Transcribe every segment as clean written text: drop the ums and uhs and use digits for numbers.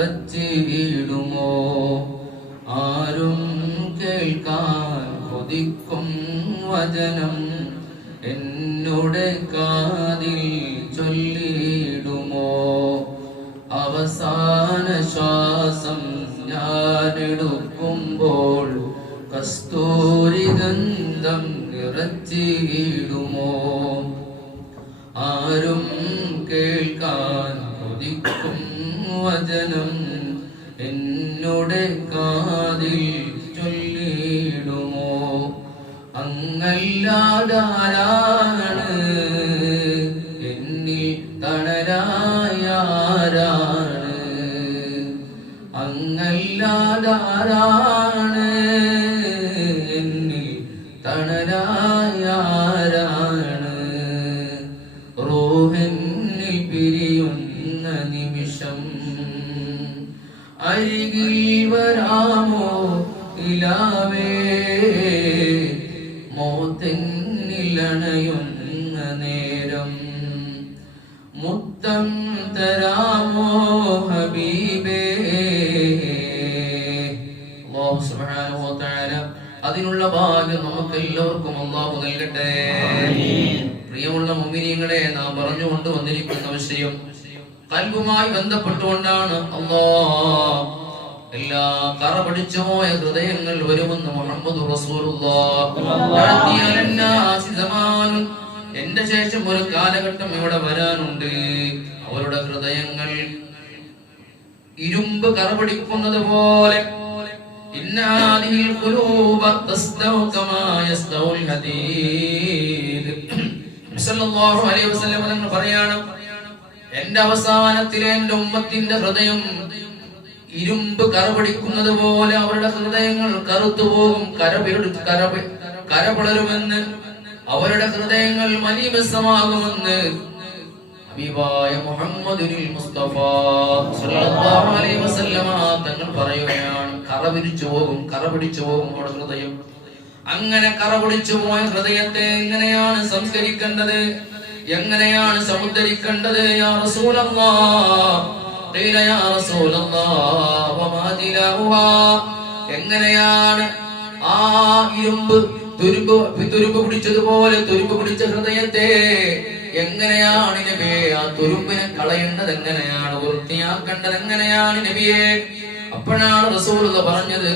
നിറച്ചിടുമോ? ആരും കേൾക്കാൻ കൊതിക്കും വചനം എന്നോട് കാതിൽ ചൊല്ലിടുമോ? അവസാന ശ്വാസം ഞാനെടുക്കുമ്പോൾ കസ്തൂരി ഗന്ധം നിറച്ചിടുമോ? ആരും കേൾക്കാൻ കൊതിക്കും വചനം എന്നോട് കാതിൽ ചൊല്ലിടുമോ? അങ്ങല്ലാതാരാണ് എന്നിൽ തണലായാരാണ്? അങ്ങല്ലാതാരാണ് എന്നിൽ തണലായാരാണ്? റൂഹന്നിൽ പിരിയുന്ന നിമിഷം അരികിൽ വരാമോ ഇലാവേ? മൗത്തിന്നിൽ അണയുന്ന നേരം മുത്തം തരാമോ ഹബീബേ? അല്ലാഹു സുബ്ഹാനഹു വ തആല അതിനുള്ള ഭാഗ്യം നമുക്ക് എല്ലാവർക്കും അല്ലാഹു നൽകട്ടെ. പ്രിയമുള്ള മുഅ്മിനീങ്ങളെ, നാം പറഞ്ഞുകൊണ്ട് വന്നിരിക്കുന്ന വിഷയം ഖൽബുമായി ബന്ധപ്പെട്ടുകൊണ്ടാണ്. അല്ലാഹ് എല്ലാ കറ പിടിച്ചു പോയ ഹൃദയങ്ങൾ വരുമെന്ന് മുഹമ്മദ് റസൂലുള്ളാഹ്. എന്റെ ശേഷം ഒരു കാലഘട്ടം ഇവിടെ വരാനുണ്ട്. അവരുടെ ഹൃദയങ്ങൾ ഇരുമ്പ് കറ പിടിക്കുന്നത് പോലെ പറയാണ്, എന്റെ അവസാനത്തിലെ എന്റെ ഉമ്മത്തിന്റെ ഹൃദയം ഇരുമ്പ് കറപിടിക്കുന്നത് പോലെ അവരുടെ ഹൃദയങ്ങൾ കറുത്തുപോകും, കരപിളരുമെന്ന്, അവരുടെ ഹൃദയങ്ങൾ മലീമസമാകുമെന്ന് ഹബീബായ മുഹമ്മദുൽ മുസ്തഫ സല്ലല്ലാഹു അലൈഹി വസല്ലമ തങ്ങൾ പറയുകയാണ്. കറപിടിച്ചു പോകും അവരുടെ ഹൃദയം. അങ്ങനെ കറപിടിച്ചു പോയ ഹൃദയത്തെ എങ്ങനെയാണ് സംസ്കരിക്കേണ്ടത്, എങ്ങനെയാണ് സമുദ്ധരിക്കേണ്ടത്? യാ റസൂലല്ലാഹ്, ഖീല യാ റസൂലല്ലാഹ് വമാ ദിലാഹുഹാ, എങ്ങനെയാണ് ആ ഇരുമ്പ് തുരുമ്പ് പിടിച്ചതുപോലെ തുരുമ്പ് പിടിച്ച ഹൃദയത്തെ എങ്ങനെയാണ് നബിയെ ആ തുരുമ്പിനെ കളയേണ്ടത്, എങ്ങനെയാണ് വൃത്തിയാക്കേണ്ടത്, എങ്ങനെയാണ് നബിയെ? അപ്പോഴാണ് റസൂലുള്ളാഹി പറഞ്ഞത്,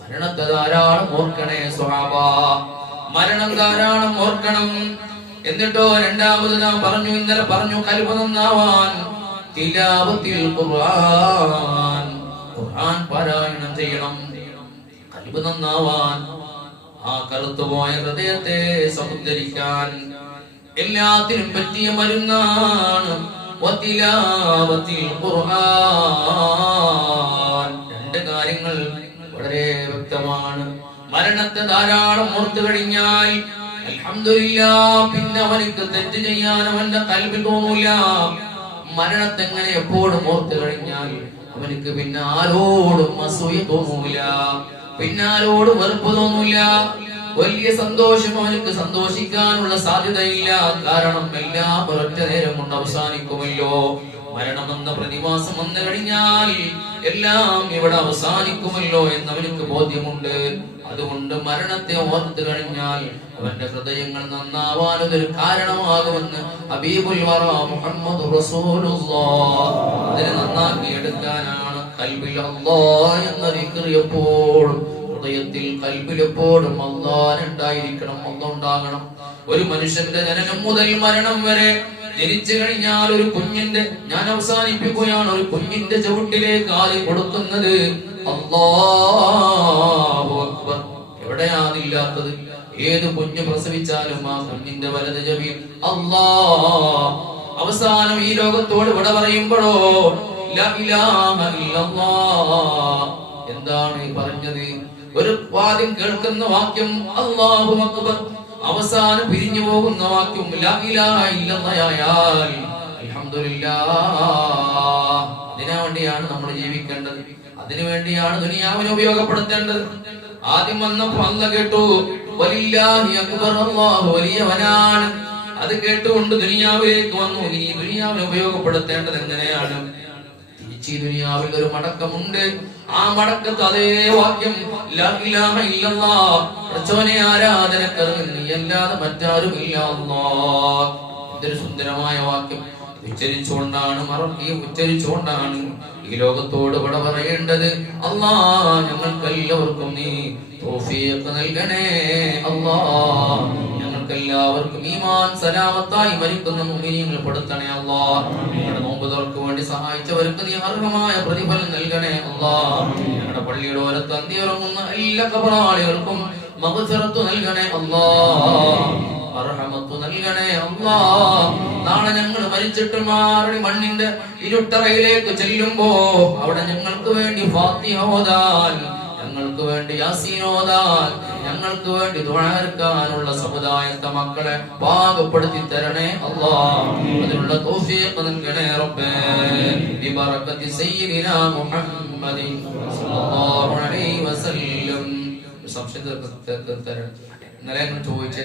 മരണത്തെ ധാരാളം ഓർക്കണേ സ്വഹാബാ, മരണം ധാരാളം ഓർക്കണം. എന്നിട്ടോ രണ്ടാമത് നാം പറഞ്ഞു, ഇന്നലെ പറഞ്ഞു, ഖൽബ് നന്നാവാൻ തിലാവത്തിൽ ഖുർആൻ പാരായണം ചെയ്യണം. ഖൽബ് നന്നാവാൻ, ആ കറുത്തുപോയ ഹൃദയത്തെ സമുദ്ധരിക്കാൻ എല്ലാത്തിനും പറ്റിയ മരുന്നാണ് വതിലാവത്തിൽ ഖുർആൻ. രണ്ട് കാര്യങ്ങൾ വളരെ വ്യക്തമാണ്. മരണത്തെ ധാരാളം ഓർത്തു കഴിഞ്ഞാൽ അൽഹംദുലില്ലാഹ്, പിന്നെ അവനിക്ക് തെറ്റ് ചെയ്യാൻ അവന്റെ ഖൽബിൽ തോന്നൂല. മരണത്തെ എങ്ങനെ എപ്പോഴും ഓർത്തു കഴിഞ്ഞാൽ അവനിക്ക് പിന്നെ ആരോടും അസൂയ തോന്നൂല, പിന്നെ ആരോടും വെറുപ്പ് തോന്നൂല. വലിയ സന്തോഷം അവനിക്ക് സന്തോഷിക്കാനുള്ള സാധ്യതയില്ല. കാരണം എല്ലാം ഒരൊറ്റ നേരം കൊണ്ട് അവസാനിക്കുമല്ലോ. മരണമെന്ന പ്രതിമാസം വന്നു കഴിഞ്ഞാൽ എല്ലാം ഇവിടെ അവസാനിക്കുമല്ലോ എന്നവനിക്ക് ബോധ്യമുണ്ട്. അതുകൊണ്ട് മരണത്തെ ഓർത്തു കഴിഞ്ഞാൽ അവന്റെ ഹൃദയങ്ങൾ നന്നാവാൻ അതൊരു കാരണമാകുമെന്ന് ഹബീബുൽ വറ മുഹമ്മദ് റസൂലുള്ളാഹ്. അതിനെ നന്നാക്കി എടുക്കാനാണ് ഖൽബിൽ അല്ലാഹ് എന്ന ദിക്ർ എപ്പോഴും, ഹൃദയത്തിൽ ഖൽബിൽ എപ്പോഴും അല്ലാഹ് ഉണ്ടായിരിക്കണം, അല്ലാഹ് ഉണ്ടാകണം. ഒരു മനുഷ്യന്റെ ജനനം മുതൽ മരണം വരെ, ജനിച്ചു കഴിഞ്ഞാൽ ഒരു കുഞ്ഞിന്റെ, ഞാൻ അവസാനിപ്പിക്കുകയാണ്, ഒരു കുഞ്ഞിന്റെ ചവിട്ടിലേക്ക് ആദ്യം കൊടുക്കുന്നത് അല്ലാഹു അക്ബർ. എവിടെയാണില്ലാത്തത്? ഏത് കുഞ്ഞ് പ്രസവിച്ചാലും ആ കുഞ്ഞിന്റെ വലത് ചെവി അല്ലാഹ്. അവസാനം ഈ ലോകത്തോട് വിട പറയുമ്പോഴോ ലാ ഇലാഹ ഇല്ലല്ലാഹ്. എന്താണ് ഈ പറഞ്ഞത്? ഒരു വാദ്യം കേൾക്കുന്ന വാക്യം അല്ലാഹു അക്ബർ, അവസാനം പിരിഞ്ഞു പോകുന്ന വാക്യം ലാ ഇലാഹ ഇല്ലല്ലാഹ്. അൽഹംദുലില്ലാഹ്. അതിനു വേണ്ടിയാണ് നമ്മൾ ജീവിക്കേണ്ടത്, അതിനുവേണ്ടിയാണ് ദുനിയാവിനെ ഉപയോഗപ്പെടുത്തേണ്ടത്. ആദ്യം വന്നപ്പോൾ അല്ലാഹ് കേട്ടു വലില്ലാഹി അക്ബർ, അല്ലാഹു വലിയവനാണ്. അത് കേട്ടുകൊണ്ട് ദുനിയാവിലേക്ക് വന്നു. ഇനി ദുനിയാവിനെ ഉപയോഗപ്പെടുത്തേണ്ടത് എങ്ങനെയാണ്? തിരിച്ച് ഈ ദുനിയാവിൽ ഒരു മടക്കമുണ്ട്. ആ മടക്കത്ത് അതേ വാക്യം, ലാ ഇലാഹ ഇല്ലല്ലാഹ്, പടച്ചവനെ ആരാധനക്കർഹൻ നീ അല്ലാതെ മറ്റാരുമില്ല അല്ലാഹ്. ഇതൊരു സുന്ദരമായ വാക്യം. ഉച്ചരിച്ചുകൊണ്ടാണ് ഉച്ചരിച്ചുകൊണ്ടാണ് ഈ ലോകത്തോട് വിട പറയേണ്ടത്. അല്ലാഹ് ഞങ്ങൾക്കെല്ലാവർക്കും നീ തൗഫീഖ് നൽകണേ അല്ലാഹ്. ഞങ്ങൾക്കെല്ലാവർക്കും ഈമാൻ സലാമത്തായി മരിക്കുന്ന മുഅ്മിനീങ്ങൾ പെടുത്തണേ അല്ലാഹ്. ഞങ്ങളുടെ നോമ്പ് തുറക്ക് വേണ്ടി സഹായിച്ചവർക്ക് നീ അർഹമായ പ്രതിഫലം നൽകണേ അല്ലാഹ്. ഞങ്ങളുടെ പള്ളിയുടെ ഓരത്ത് അന്തിയുറങ്ങുന്ന എല്ലാ ഖബറാളികൾക്കും മഗ്ഫിറത്ത് നൽകണേ അല്ലാഹ്. റഹ്മത്ത് നൽകണേ അല്ലാഹ്. നാളെ ഞങ്ങൾ മരിച്ചിട്ട് മാറി മണ്ണിന്റെ ഇരുട്ടറയിലേക്ക് ചെല്ലുമ്പോ അവിടെ ഞങ്ങൾക്ക് വേണ്ടി ഫാത്തിഹ ഓതാൻ, ഞങ്ങൾക്ക് വേണ്ടി യാസീൻ ഓതാൻ, ഞങ്ങൾക്ക് വേണ്ടി ദുആ ഇറക്കാനുള്ള സമുദായത്തെ മക്കളെ പാകപ്പെടുത്തി തരണേ അല്ലാഹ്. അതിനുള്ള തൗഫീഖ് നൽകണേ റബ്ബേ. ബിബറകതി സയ്യിദിനാ മുഹമ്മദിൻ സ്വല്ലല്ലാഹു അലൈഹി വസല്ലം. സംശയം തീർത്തരണം. ഇന്നലെ ഞങ്ങൾ ചോദിച്ച